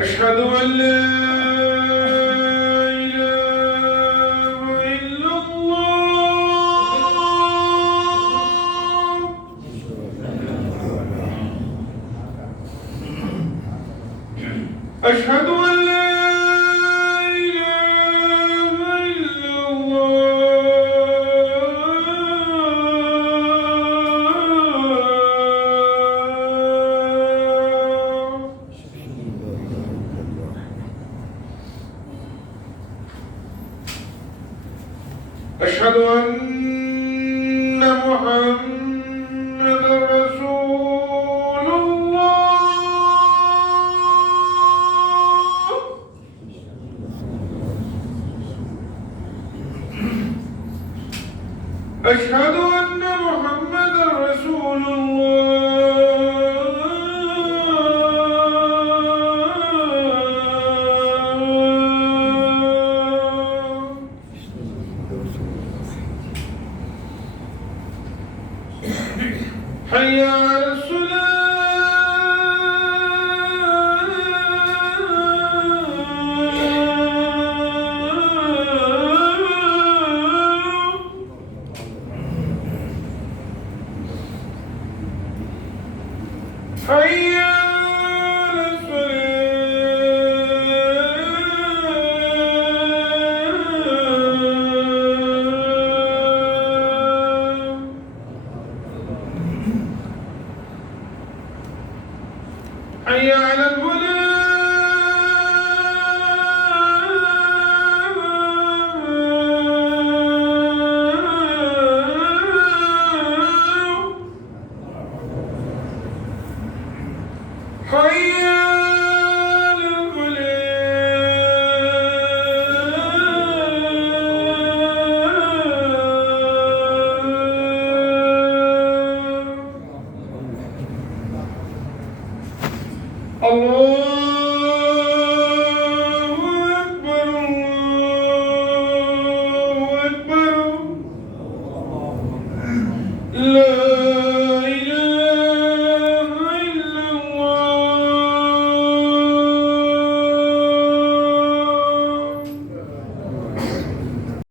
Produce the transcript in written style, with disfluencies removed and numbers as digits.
أشهد أن لا إله إلا الله. أشهد أن لا إله إلا الله. أشهد أن محمدًا رسول الله. أشهد أن محمدًا رسول الله. حي على الصلاة. حي على الصلاة. حي على الفلاح. حي على الفلاح. الله أكبر، الله أكبر. لا